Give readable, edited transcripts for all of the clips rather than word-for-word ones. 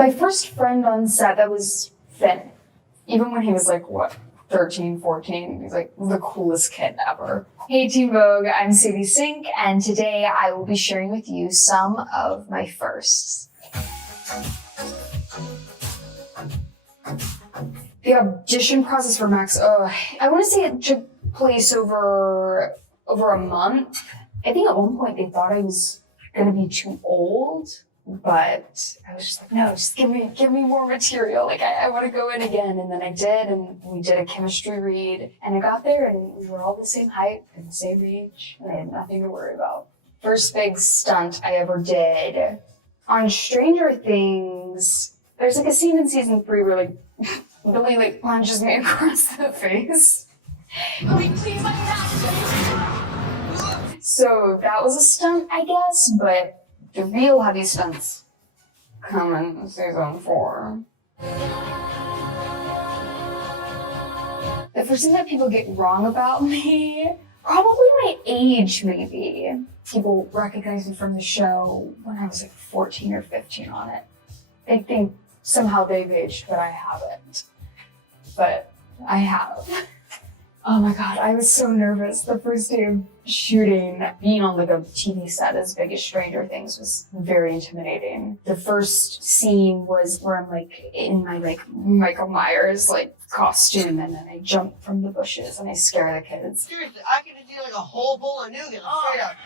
My first friend on set, that was Finn. Even when he was like, 13, 14, he's like the coolest kid ever. Hey Teen Vogue, I'm Sadie Sink, and today I will be sharing with you some of my firsts. The audition process for Max, I want to say it took place over a month. I think at one point they thought I was gonna be too old, but I was just like, no, just give me more material. Like I want to go in again. And then I did, and we did a chemistry read, and I got there and we were all the same height and the same age, and I had nothing to worry about. First big stunt I ever did on Stranger Things. There's like a scene in season 3 where like Billy like punches me across the face. So that was a stunt, I guess, but the real heavy stunts come in season 4. The first thing that people get wrong about me, probably my age maybe. People recognize me from the show when I was like 14 or 15 on it. They think somehow they've aged, but I haven't. But I have. Oh my God, I was so nervous the first day of shooting. Being on like a TV set as big as Stranger Things was very intimidating. The first scene was where I'm like in my like Michael Myers like costume, and then I jump from the bushes and I scare the kids. Seriously, I could do like a whole bowl of nougat straight up.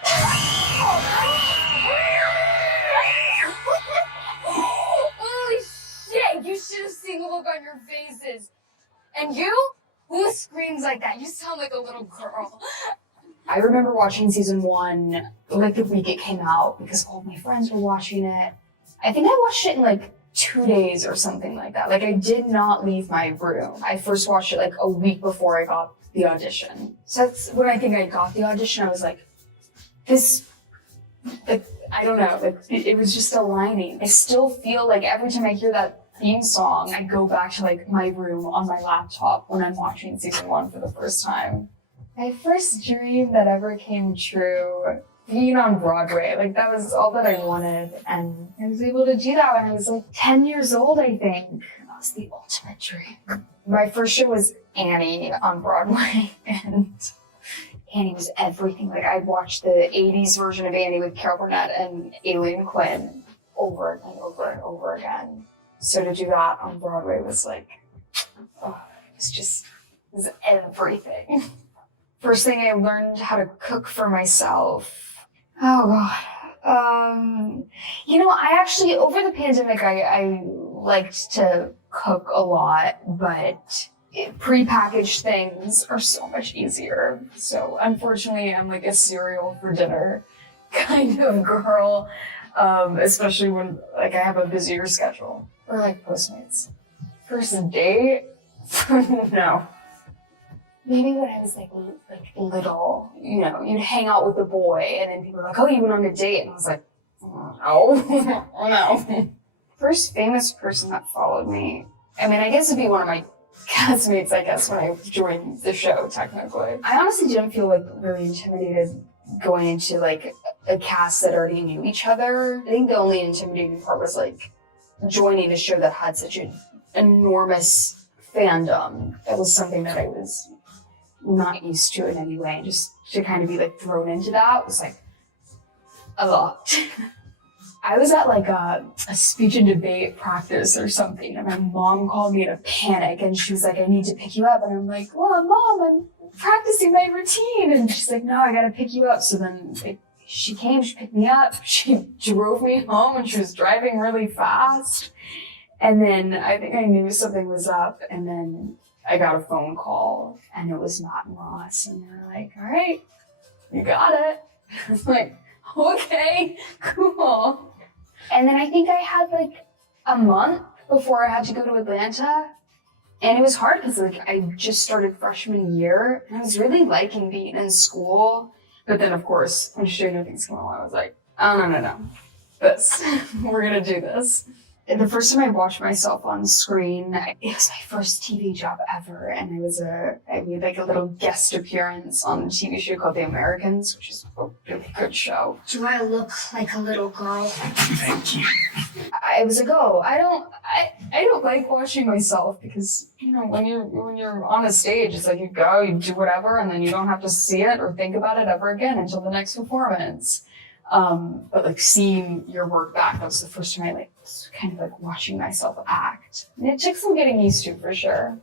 Holy shit, you should have seen the look on your faces. And you? Who screams like that? You sound like a little girl. I remember watching season 1 like the week it came out because all my friends were watching it. I think I watched it in like 2 days or something like that. Like I did not leave my room. I first watched it like a week before I got the audition. So that's when I think I got the audition. I was like, this, like, I don't know, like it was just aligning. I still feel like every time I hear that theme song, I go back to like my room on my laptop when I'm watching season 1 for the first time. My first dream that ever came true, being on Broadway, like that was all that I wanted, and I was able to do that when I was like 10 years old, I think. That was the ultimate dream. My first show was Annie on Broadway, and Annie was everything. Like I'd watched the 80s version of Annie with Carol Burnett and Aileen Quinn over and over and over again. So to do that on Broadway was like, it was everything. First thing I learned how to cook for myself. Oh God. I actually, over the pandemic, I liked to cook a lot, but prepackaged things are so much easier. So unfortunately, I'm like a cereal for dinner kind of girl, especially when like I have a busier schedule. Or like Postmates. First date? No. Maybe when I was like little, you'd hang out with a boy and then people were like, oh, you went on a date? And I was like, no, no. First famous person that followed me, I mean, I guess it'd be one of my castmates, I guess, when I joined the show, technically. I honestly didn't feel like very intimidated going into like a cast that already knew each other. I think the only intimidating part was like joining a show that had such an enormous fandom. That was something that I was not used to in any way. And just to kind of be like thrown into that was like a lot. I was at like a speech and debate practice or something, and my mom called me in a panic, and she was like, I need to pick you up. And I'm like, well, Mom, I'm practicing my routine. And she's like, no, I gotta pick you up. So then she came, she picked me up, she drove me home, and she was driving really fast. And then I think I knew something was up, and then I got a phone call, and it was Matt and Ross, and they were like, all right, you got it. I was like, okay, cool. And then I think I had like a month before I had to go to Atlanta, and it was hard because like I just started freshman year, and I was really liking being in school. But then, of course, when Stranger Things came along, I was like, oh, no. We're gonna do this. And the first time I watched myself on screen, it was my first TV job ever. And I made like a little guest appearance on a TV show called The Americans, which is a really good show. Do I look like a little girl? Thank you. I was like, oh, I don't like watching myself because, you know, when you're on a stage, it's like you go, you do whatever, and then you don't have to see it or think about it ever again until the next performance. But like seeing your work back, that was the first time I like was kind of like watching myself act. And it took some getting used to, for sure.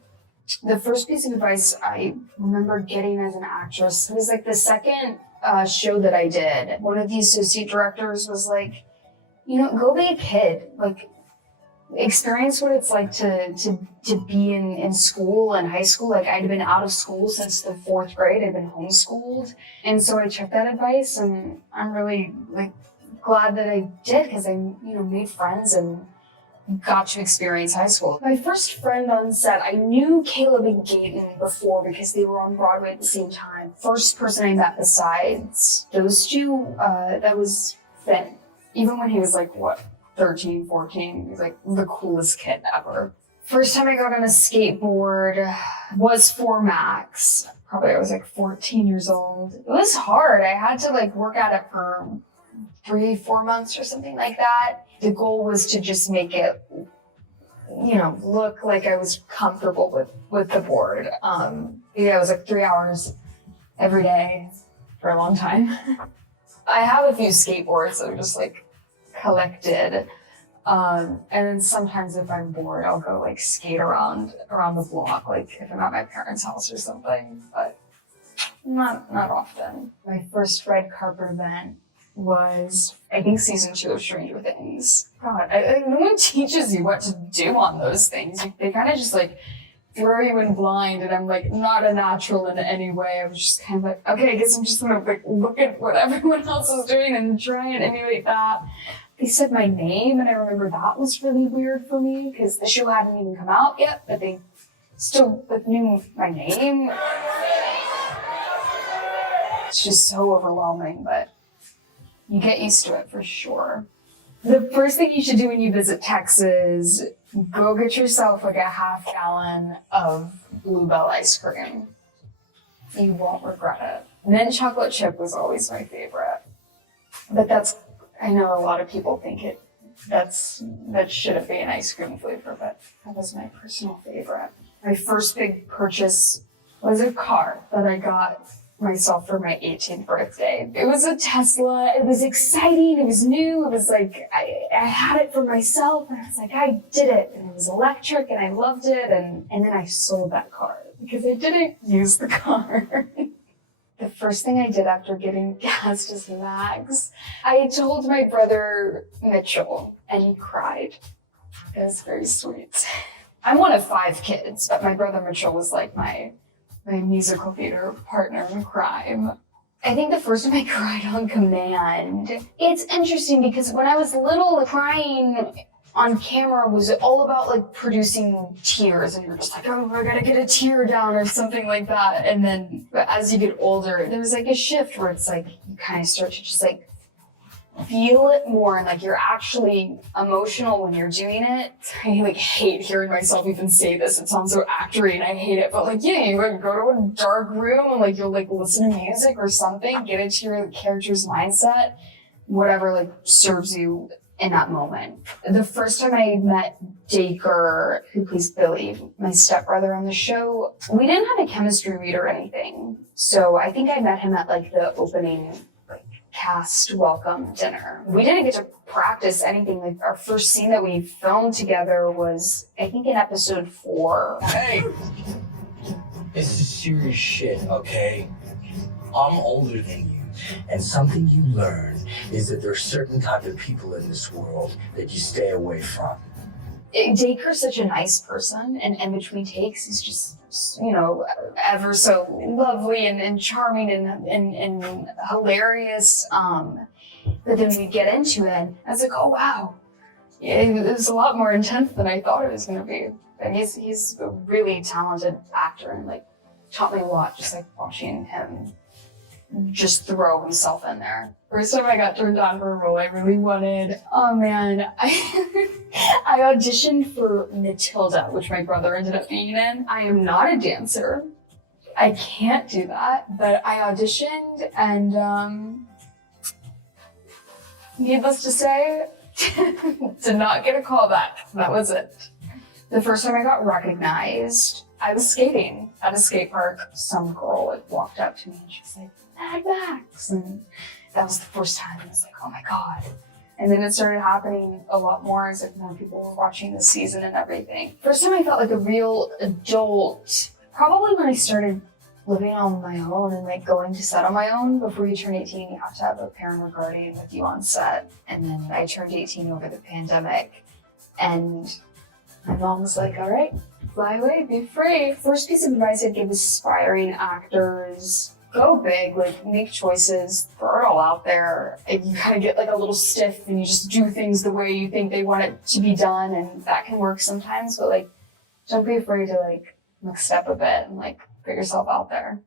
The first piece of advice I remember getting as an actress was like the second show that I did. One of the associate directors was like, you know, go be a kid. Like, experience what it's like to be in school and high school. Like, I'd been out of school since the 4th grade. I'd been homeschooled. And so I took that advice, and I'm really like glad that I did, because I, you know, made friends and got to experience high school. My first friend on set, I knew Caleb and Gaten before because they were on Broadway at the same time. First person I met besides those two, that was Finn. Even when he was like, 13, 14, he was like the coolest kid ever. First time I got on a skateboard was for Max. Probably I was like 14 years old. It was hard. I had to like work at it for 3-4 months or something like that. The goal was to just make it, you know, look like I was comfortable with the board. Yeah, it was like 3 hours every day for a long time. I have a few skateboards that are just like collected. And then sometimes if I'm bored, I'll go like skate around the block, like if I'm at my parents' house or something, but not often. My first red carpet event was, I think, season 2 of Stranger Things. God, no one teaches you what to do on those things. They kind of just like throw you in blind, and I'm like not a natural in any way. I was just kind of like, okay, I guess I'm just gonna like look at what everyone else is doing and try and emulate that. They said my name, and I remember that was really weird for me because the show hadn't even come out yet, but they still like knew my name. It's just so overwhelming, but you get used to it for sure. The first thing you should do when you visit Texas, go get yourself like a half gallon of Bluebell ice cream. You won't regret it. Mint chocolate chip was always my favorite. But I know a lot of people think that shouldn't be an ice cream flavor, but that was my personal favorite. My first big purchase was a car that I got myself for my 18th birthday. It was a Tesla. It was exciting. It was new. It was like, I had it for myself, and I was like, I did it. And it was electric, and I loved it. And then I sold that car because I didn't use the car. The first thing I did after getting gassed as Max, I told my brother Mitchell, and he cried. It was very sweet. I'm one of 5 kids, but my brother Mitchell was like my musical theater partner in crime. I think the first time I cried on command. It's interesting because when I was little, crying on camera was all about like producing tears, and you're just like, oh, I gotta get a tear down or something like that. And then as you get older, there was like a shift where it's like you kind of start to just like feel it more, and like you're actually emotional when you're doing it. I like hate hearing myself even say this. It sounds so actory and I hate it, but like, yeah, you like go to a dark room and like you'll like listen to music or something, get into your character's mindset, whatever like serves you in that moment. The first time I met Dacre, who plays Billy, my stepbrother on the show, we didn't have a chemistry read or anything. So I think I met him at like the opening cast welcome dinner. We didn't get to practice anything. Like our first scene that we filmed together was, I think, in episode 4. Hey! This is serious shit, okay? I'm older than you, and something you learn is that there are certain type of people in this world that you stay away from. Dacre's such a nice person, and in between takes, he's just, you know, ever so lovely and charming and hilarious. But then we get into it, and I was like, oh wow, yeah, it was a lot more intense than I thought it was going to be. And he's a really talented actor, and like taught me a lot just like watching him just throw himself in there. First time I got turned on for a role I really wanted, oh man, I auditioned for Matilda, which my brother ended up being in. I am not a dancer. I can't do that, but I auditioned, and needless to say, Did not get a call back. That was it. The first time I got recognized, I was skating at a skate park. Some girl like walked up to me and she was like, Mad Max. And that was the first time I was like, oh my God. And then it started happening a lot more as like more people were watching the season and everything. First time I felt like a real adult, probably when I started living on my own and like going to set on my own. Before you turn 18, you have to have a parent or guardian with you on set. And then I turned 18 over the pandemic, and my mom was like, all right, fly away, be free. First piece of advice I'd give aspiring actors, go big, like make choices, throw it all out there. And you kind of get like a little stiff and you just do things the way you think they want it to be done. And that can work sometimes, but like, don't be afraid to like step a bit and like put yourself out there.